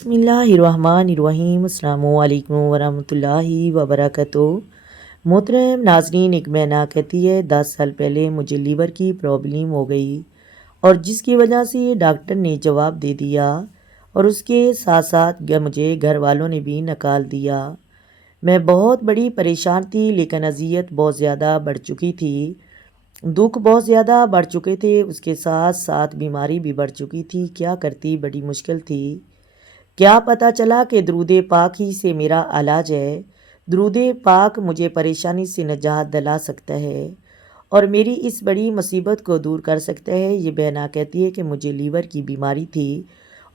بسم اللہ الرحمن الرحیم، السلام علیکم ورحمۃ اللہ وبرکاتہ۔ محترم ناظرین، ایک بہنہ کہتی ہے 10 سال پہلے مجھے لیور کی پرابلم ہو گئی اور جس کی وجہ سے ڈاکٹر نے جواب دے دیا اور اس کے ساتھ ساتھ مجھے گھر والوں نے بھی نکال دیا۔ میں بہت بڑی پریشان تھی، لیکن اذیت بہت زیادہ بڑھ چکی تھی، دکھ بہت زیادہ بڑھ چکے تھے، اس کے ساتھ ساتھ بیماری بھی بڑھ چکی تھی۔ کیا کرتی، بڑی مشکل تھی۔ کیا پتہ چلا کہ درود پاک ہی سے میرا علاج ہے۔ درود پاک مجھے پریشانی سے نجات دلا سکتا ہے اور میری اس بڑی مصیبت کو دور کر سکتا ہے۔ یہ بہنہ کہتی ہے کہ مجھے لیور کی بیماری تھی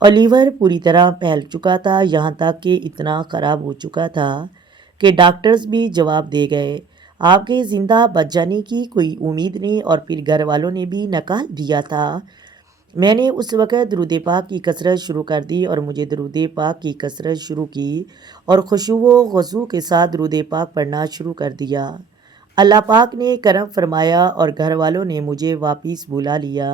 اور لیور پوری طرح پھیل چکا تھا، یہاں تک کہ اتنا خراب ہو چکا تھا کہ ڈاکٹرز بھی جواب دے گئے آپ کے زندہ بچ جانے کی کوئی امید نہیں، اور پھر گھر والوں نے بھی نکال دیا تھا۔ میں نے اس وقت درود پاک کی کثرت شروع کر دی اور مجھے درود پاک کی کثرت شروع کی اور خشوع و خضوع کے ساتھ درود پاک پڑھنا شروع کر دیا۔ اللہ پاک نے کرم فرمایا اور گھر والوں نے مجھے واپس بلا لیا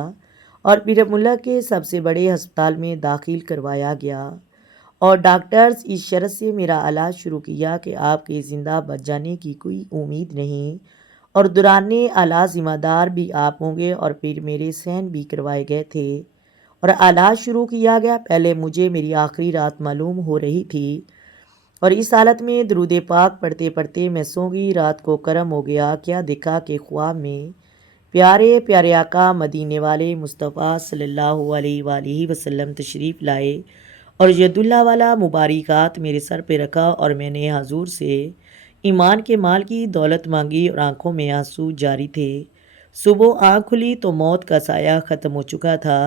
اور پھر ملک کے سب سے بڑے ہسپتال میں داخل کروایا گیا اور ڈاکٹرز اس شرط سے میرا علاج شروع کیا کہ آپ کے زندہ بچ جانے کی کوئی امید نہیں اور دوران علاج ذمہ دار بھی آپ ہوں گے، اور پھر میرے سین بھی کروائے گئے تھے اور علاج شروع کیا گیا۔ پہلے مجھے میری آخری رات معلوم ہو رہی تھی اور اس حالت میں درود پاک پڑھتے پڑھتے میں سو گئی۔ رات کو کرم ہو گیا، کیا دیکھا کہ خواب میں پیارے پیارے آقا مدینے والے مصطفیٰ صلی اللہ علیہ وآلہ وسلم تشریف لائے اور ید اللہ والا مبارکات میرے سر پہ رکھا اور میں نے حضور سے ایمان کے مال کی دولت مانگی اور آنکھوں میں آنسو جاری تھے۔ صبح آنکھ کھلی تو موت کا سایہ ختم ہو چکا تھا۔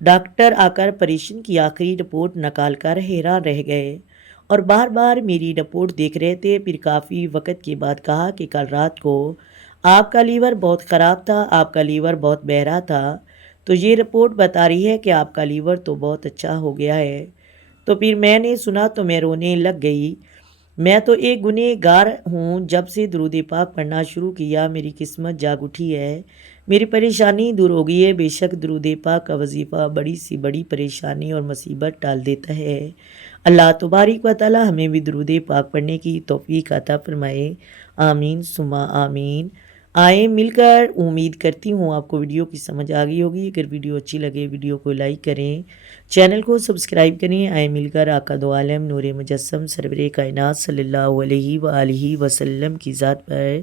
ڈاکٹر آ کر پریشن کی آخری رپورٹ نکال کر حیران رہ گئے اور بار بار میری رپورٹ دیکھ رہے تھے۔ پھر کافی وقت کے بعد کہا کہ کل رات کو آپ کا لیور بہت خراب تھا، آپ کا لیور بہت بہرا تھا، تو یہ رپورٹ بتا رہی ہے کہ آپ کا لیور تو بہت اچھا ہو گیا ہے۔ تو پھر میں نے سنا تو میں رونے لگ گئی۔ میں تو ایک گنہگار ہوں، جب سے درود پاک پڑھنا شروع کیا میری قسمت جاگ اٹھی ہے، میری پریشانی دور ہو گئی ہے۔ بے شک درود پاک کا وظیفہ بڑی سی بڑی پریشانی اور مصیبت ٹال دیتا ہے۔ اللہ تبارک و تعالی ہمیں بھی درود پاک پڑھنے کی توفیق عطا فرمائے، آمین ثم آمین۔ آئیں مل کر، امید کرتی ہوں آپ کو ویڈیو کی سمجھ آ گئی ہوگی۔ اگر ویڈیو اچھی لگے ویڈیو کو لائک کریں، چینل کو سبسکرائب کریں۔ آئیں مل کر آقا دو عالم نور مجسم سرور کائنات صلی اللہ علیہ وآلہ وسلم کی ذات پر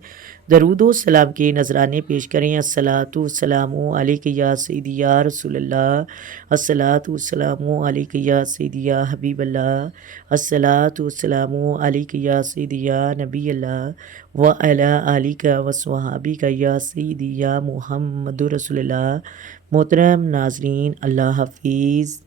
درود و سلام کے نذرانے پیش کریں۔ الصلاۃ والسلام علیک یا سیدی یا رسول اللہ، الصلاۃ والسلام علیک یا سیدی یا حبیب اللہ، الصلاۃ والسلام علیک یا سیدی یا نبی اللہ وعلی آلک وصحابک یا سیدی یا محمد رسول اللہ۔ محترم ناظرین، اللہ حافظ۔